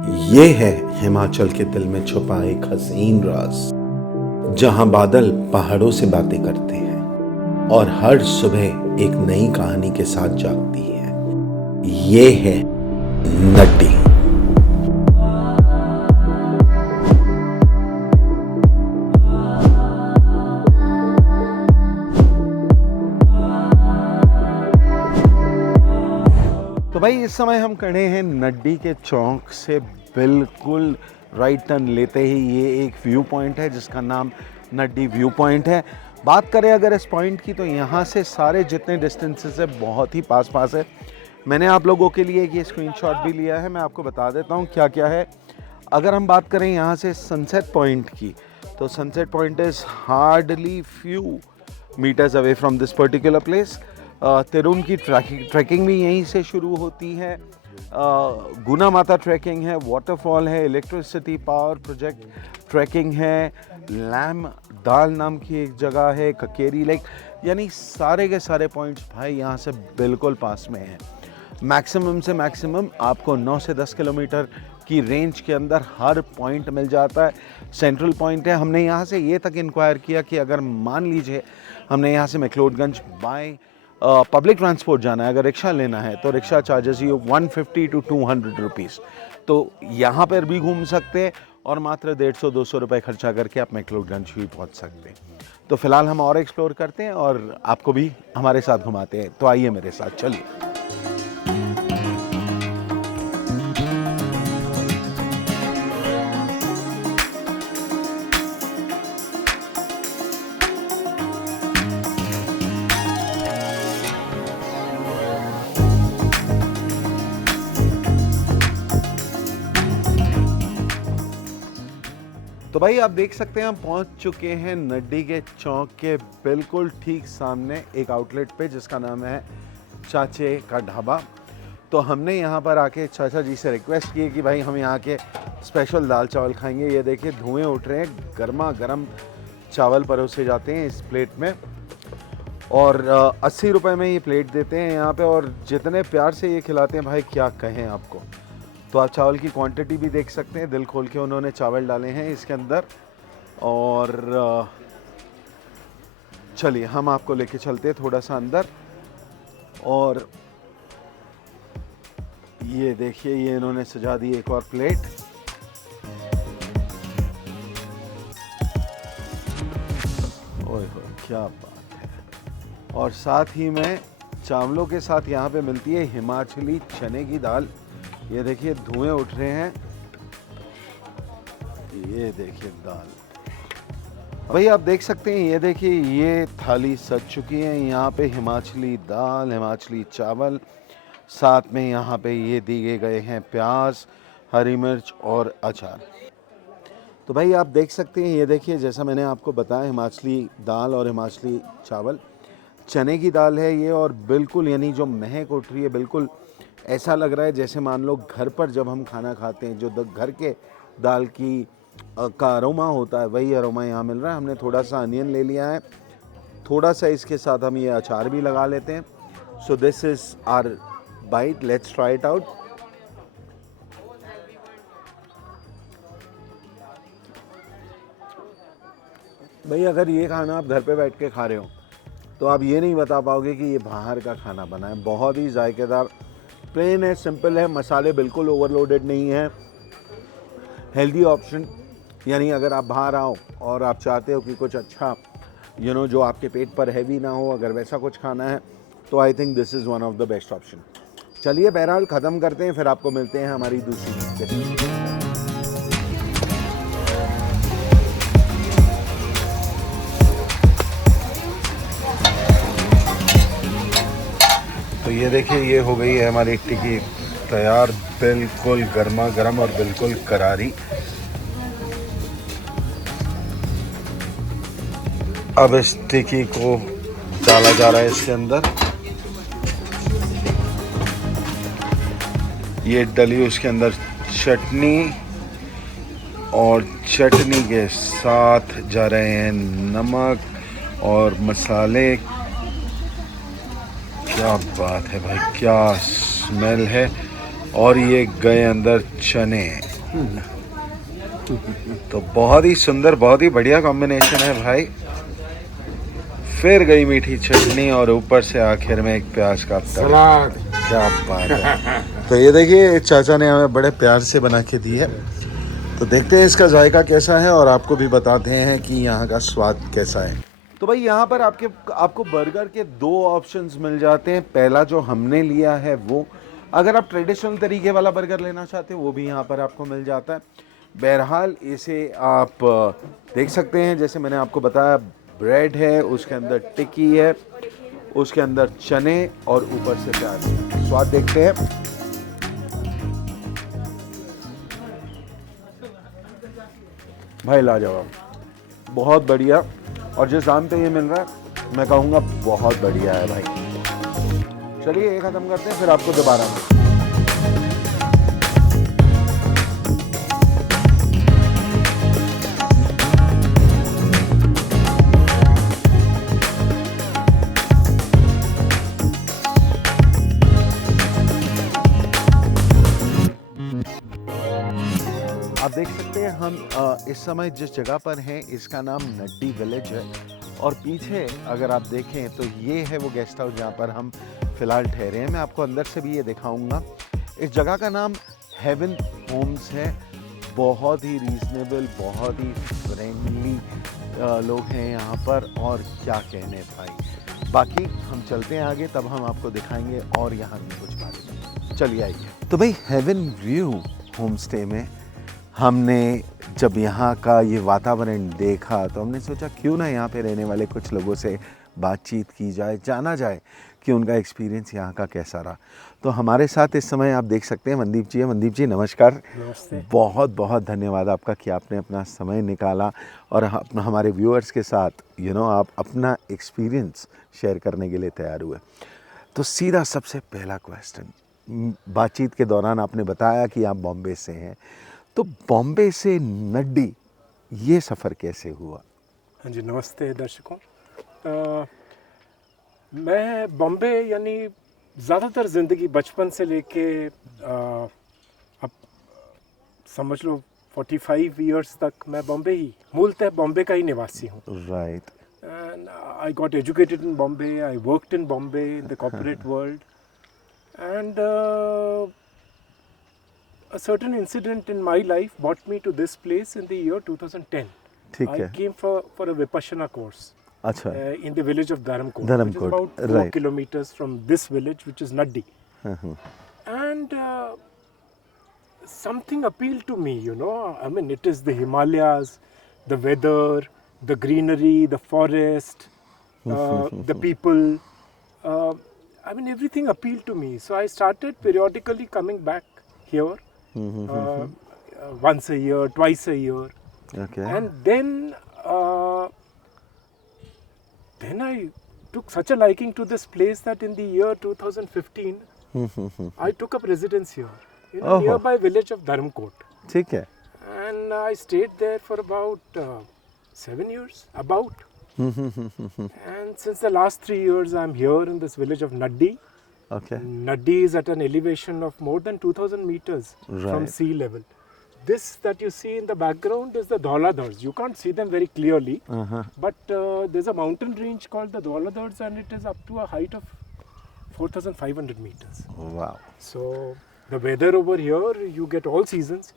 ये है हिमाचल के दिल में छुपा एक हसीन राज, जहां बादल पहाड़ों से बातें करते हैं और हर सुबह एक नई कहानी के साथ जागती है। ये है नड्डी। तो भाई इस समय हम खड़े हैं नड्डी के चौक से बिल्कुल राइट टर्न लेते ही ये एक व्यू पॉइंट है जिसका नाम नड्डी व्यू पॉइंट है। बात करें अगर इस पॉइंट की तो यहाँ से सारे जितने डिस्टेंसेस है बहुत ही पास पास है। मैंने आप लोगों के लिए ये स्क्रीनशॉट भी लिया है, मैं आपको बता देता हूँ क्या क्या है। अगर हम बात करें यहाँ से सनसेट पॉइंट की तो sunset point is hardly few metres away from this particular place. तिरुन की ट्रैकिंग भी यहीं से शुरू होती है। गुना माता ट्रैकिंग है, वाटरफॉल है, इलेक्ट्रिसिटी पावर प्रोजेक्ट ट्रैकिंग है, लैम दाल नाम की एक जगह है, ककेरी लेक, यानी सारे के सारे पॉइंट्स भाई यहाँ से बिल्कुल पास में हैं। मैक्सिमम से मैक्सिमम आपको 9 से 10 किलोमीटर की रेंज के अंदर हर पॉइंट मिल जाता है। सेंट्रल पॉइंट है। हमने यहाँ से ये तक इंक्वायर किया कि अगर मान लीजिए हमने यहाँ से मैक्लोडगंज बाय पब्लिक ट्रांसपोर्ट जाना है, अगर रिक्शा लेना है तो rickshaw charges you 150 to 200 rupees. तो यहाँ पर भी घूम सकते हैं और मात्र 150-200 रुपये खर्चा करके आप मैक्लोडगंज भी पहुँच सकते हैं। तो फिलहाल हम और एक्सप्लोर करते हैं और आपको भी हमारे साथ घुमाते हैं। तो आइए मेरे साथ, चलिए। तो भाई आप देख सकते हैं हम पहुंच चुके हैं नड्डी के चौक के बिल्कुल ठीक सामने एक आउटलेट पे जिसका नाम है चाचे का ढाबा। तो हमने यहाँ पर आके चाचा जी से रिक्वेस्ट की कि भाई हम यहाँ के स्पेशल दाल चावल खाएंगे। ये देखिए धुएं उठ रहे हैं, गर्मा गर्म चावल परोसे जाते हैं इस प्लेट में और 80 रुपये में ये प्लेट देते हैं यहाँ पे। और जितने प्यार से ये खिलाते हैं भाई क्या कहें आपको। तो आप चावल की क्वांटिटी भी देख सकते हैं, दिल खोल के उन्होंने चावल डाले हैं इसके अंदर। और चलिए हम आपको लेके चलते हैं थोड़ा सा अंदर। और ये देखिए ये इन्होंने सजा दी एक और प्लेट। ओए होए क्या बात है। और साथ ही में चावलों के साथ यहाँ पे मिलती है हिमाचली चने की दाल। ये देखिए धुएं उठ रहे हैं, ये देखिए दाल। भाई आप देख सकते हैं, ये देखिए ये थाली सज चुकी है। यहाँ पे हिमाचली दाल, हिमाचली चावल, साथ में यहाँ पे ये दिए गए हैं प्याज, हरी मिर्च और अचार। तो भाई आप देख सकते हैं, ये देखिए जैसा मैंने आपको बताया हिमाचली दाल और हिमाचली चावल, चने की दाल है ये। और बिल्कुल यानी जो महक उठ रही है बिल्कुल ऐसा लग रहा है जैसे मान लो घर पर जब हम खाना खाते हैं जो घर के दाल की का अरोमा होता है वही अरोमा यहाँ मिल रहा है। हमने थोड़ा सा अनियन ले लिया है, थोड़ा सा इसके साथ हम ये अचार भी लगा लेते हैं। So this is our bite, let's try it out. भाई अगर ये खाना आप घर पे बैठ के खा रहे हो तो आप ये नहीं बता पाओगे कि ये बाहर का खाना बना है। बहुत ही जायकेदार, प्लेन है, सिंपल है, मसाले बिल्कुल ओवरलोडेड नहीं है। हेल्दी ऑप्शन, यानी अगर आप बाहर आओ और आप चाहते हो कि कुछ अच्छा जो आपके पेट पर हैवी ना हो, अगर वैसा कुछ खाना है तो I think this is one of the best option. चलिए बहरहाल ख़त्म करते हैं, फिर आपको मिलते हैं हमारी दूसरी डिश। तो ये देखिए ये हो गई है हमारी टिक्की तैयार, बिल्कुल गर्मा गर्म और बिल्कुल करारी। अब इस टिक्की को डाला जा रहा है इसके अंदर। ये डली उसके अंदर चटनी और चटनी के साथ जा रहे हैं नमक और मसाले। क्या बात है भाई, क्या स्मेल है। और ये गए अंदर चने। तो बहुत ही सुंदर, बहुत ही बढ़िया कॉम्बिनेशन है भाई। फिर गई मीठी चटनी और ऊपर से आखिर में एक प्याज का सलाद। क्या बात है। तो ये देखिए चाचा ने हमें बड़े प्यार से बना के दी है, तो देखते हैं इसका जायका कैसा है और आपको भी बताते हैं कि यहाँ का स्वाद कैसा है। तो भाई यहाँ पर आपको बर्गर के दो ऑप्शंस मिल जाते हैं। पहला जो हमने लिया है वो, अगर आप ट्रेडिशनल तरीके वाला बर्गर लेना चाहते हो वो भी यहाँ पर आपको मिल जाता है। बहरहाल इसे आप देख सकते हैं, जैसे मैंने आपको बताया, ब्रेड है, उसके अंदर टिक्की है, उसके अंदर चने और ऊपर से प्याज है। स्वाद देखते हैं। भाई लाजवाब, बहुत बढ़िया। और जिस दाम पे ये मिल रहा है मैं कहूँगा बहुत बढ़िया है भाई। चलिए ये ख़त्म करते हैं, फिर आपको दोबारा आप देख सकते हैं हम इस समय जिस जगह पर हैं इसका नाम नड्डी विलेज है। और पीछे अगर आप देखें तो ये है वो गेस्ट हाउस जहाँ पर हम फ़िलहाल ठहरे हैं। मैं आपको अंदर से भी ये दिखाऊंगा। इस जगह का नाम हेवन होम्स है। बहुत ही रीज़नेबल, बहुत ही फ्रेंडली लोग हैं यहाँ पर, और क्या कहने भाई। बाकी हम चलते हैं आगे, तब हम आपको दिखाएंगे और यहाँ की कुछ बातें। चलिए आइए। तो भाई हेवन व्यू होम स्टे में हमने जब यहाँ का ये वातावरण देखा तो हमने सोचा क्यों ना यहाँ पे रहने वाले कुछ लोगों से बातचीत की जाए, जाना जाए कि उनका एक्सपीरियंस यहाँ का कैसा रहा। तो हमारे साथ इस समय आप देख सकते हैं मनदीप जी है। मनदीप जी नमस्कार। नमस्ते। बहुत बहुत धन्यवाद आपका कि आपने अपना समय निकाला और हमारे व्यूअर्स के साथ आप अपना एक्सपीरियंस शेयर करने के लिए तैयार हुए। तो सीधा सबसे पहला क्वेश्चन, बातचीत के दौरान आपने बताया कि आप बॉम्बे से हैं, तो बॉम्बे से नड्डी ये सफ़र कैसे हुआ? हाँ जी, नमस्ते दर्शकों। मैं बॉम्बे यानी ज़्यादातर ज़िंदगी बचपन से लेके अब समझ लो 45 इयर्स तक मैं बॉम्बे ही, मूलतः बॉम्बे का ही निवासी हूँ। Right. And I got educated in Bombay. I worked in Bombay in the corporate world, and a certain incident in my life brought me to this place in the year 2010. ठीक I है। came for a Vipassana course अच्छा। in the village of Dharamkot, which is Dharamkot, about 4 right. kilometers from this village, which is Naddi. And something appealed to me, I mean, it is the Himalayas, the weather, the greenery, the forest, the people. I mean, everything appealed to me. So I started periodically coming back here once a year, twice a year. Okay. And then I took such a liking to this place that in the year 2015, I took up residence here in a nearby village of Dharamkot. ठीक है। And I stayed there for about 7 years, about. And since the last 3 years, I'm here in this village of Naddi. Okay. Naddi is at an elevation of more than 2,000 meters from Right. sea level. This that you see in the background is the Dhauladhars. You can't see them very clearly, but there's a mountain range called the Dhauladhars, and it is up to a height of 4,500 meters. Wow. So the weather over here, you get all seasons.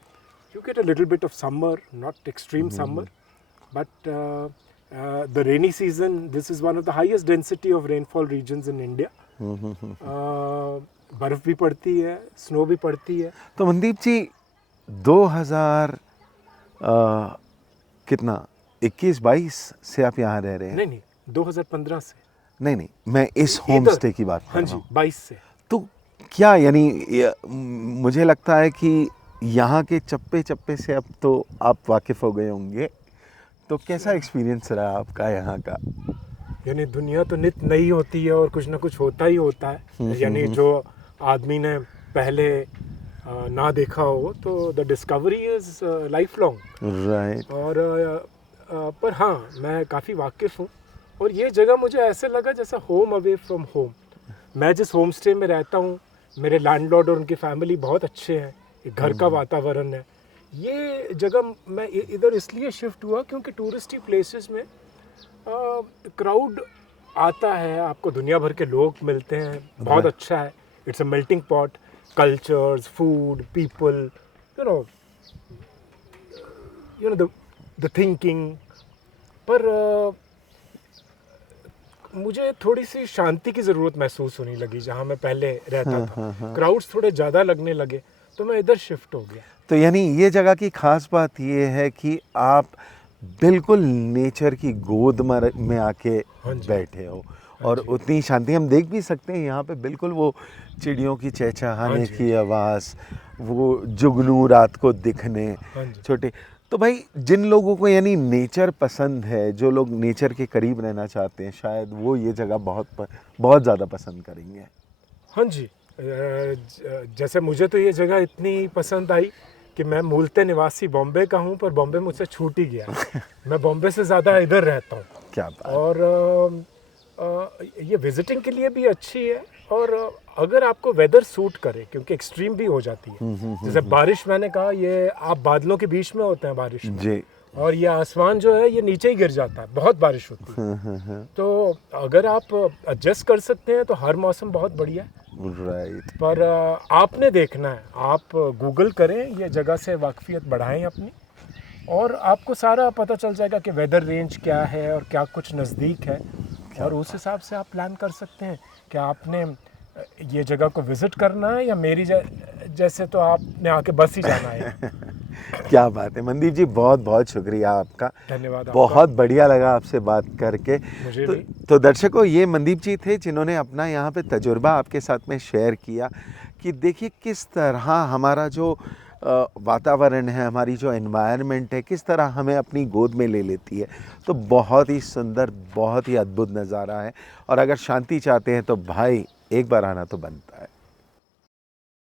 You get a little bit of summer, not extreme summer, but the rainy season, this is one of the highest density of rainfall regions in India. बर्फ भी पड़ती है, snow भी पड़ती है। तो मनदीप जी 2000 कितना 21-22 से आप यहाँ रह रहे हैं? नहीं 2015 से। नहीं मैं इस होम स्टे की बात कर हाँ रहा जी हूँ। 22 से। तो क्या यानी मुझे लगता है कि यहाँ के चप्पे चप्पे से अब तो आप वाकिफ़ हो गए होंगे, तो कैसा एक्सपीरियंस रहा आपका यहाँ का? यानी दुनिया तो नित नई होती है और कुछ ना कुछ होता ही होता है। यानी जो आदमी ने पहले ना देखा हो तो the discovery is life long. Right. और पर हाँ, मैं काफ़ी वाकिफ़ हूँ और ये जगह मुझे ऐसे लगा जैसा होम अवे फ्रॉम होम। मैं जिस होम स्टे में रहता हूँ, मेरे लैंडलॉर्ड और उनकी फैमिली बहुत अच्छे हैं। एक घर का वातावरण है। ये जगह मैं इधर इसलिए शिफ्ट हुआ क्योंकि टूरिस्टी प्लेसेस में क्राउड आता है, आपको दुनिया भर के लोग मिलते हैं, बहुत अच्छा है, it's a melting pot, cultures, food, people, you know the thinking. पर मुझे थोड़ी सी शांति की ज़रूरत महसूस होने लगी जहाँ मैं पहले रहता था। क्राउड्स थोड़े ज़्यादा लगने लगे तो मैं इधर शिफ्ट हो गया। तो यानी ये जगह की खास बात ये है कि आप बिल्कुल नेचर की गोद में आके बैठे हो और उतनी शांति हम देख भी सकते हैं यहाँ पे। बिल्कुल वो चिड़ियों की चहचहाने की आवाज़, वो जुगनू रात को दिखने छोटे। तो भाई जिन लोगों को यानी नेचर पसंद है, जो लोग नेचर के करीब रहना चाहते हैं, शायद वो ये जगह बहुत ज़्यादा पसंद करेंगे। हाँ जी, जैसे मुझे तो ये जगह इतनी पसंद आई कि मैं मूलतः निवासी बॉम्बे का हूँ, पर बॉम्बे मुझसे छूट ही गया। मैं बॉम्बे से ज़्यादा इधर रहता हूँ। क्या बात। और ये विजिटिंग के लिए भी अच्छी है, और अगर आपको वेदर सूट करे, क्योंकि एक्सट्रीम भी हो जाती है। जैसे बारिश, मैंने कहा, ये आप बादलों के बीच में होते हैं बारिश में जी। और ये आसमान जो है ये नीचे ही गिर जाता है, बहुत बारिश होती है। तो अगर आप एडजस्ट कर सकते हैं तो हर मौसम बहुत बढ़िया है। राइट। पर आपने देखना है, आप गूगल करें, ये जगह से वाकफियत बढ़ाएं अपनी, और आपको सारा पता चल जाएगा कि वेदर रेंज क्या है और क्या कुछ नज़दीक है, और उस हिसाब से आप प्लान कर सकते हैं कि आपने ये जगह को विज़िट करना है या मेरी जैसे तो आपने आके बस ही जाना है। क्या बात है मनदीप जी, बहुत बहुत शुक्रिया आपका। धन्यवाद। बहुत बढ़िया लगा आपसे बात करके। मुझे भी। तो दर्शकों, ये मनदीप जी थे जिन्होंने अपना यहाँ पे तजुर्बा आपके साथ में शेयर किया कि देखिए किस तरह हमारा जो वातावरण है, हमारी जो एनवायरनमेंट है, किस तरह हमें अपनी गोद में ले लेती है। तो बहुत ही सुंदर, बहुत ही अद्भुत नज़ारा है, और अगर शांति चाहते हैं तो भाई एक बार आना तो बनता।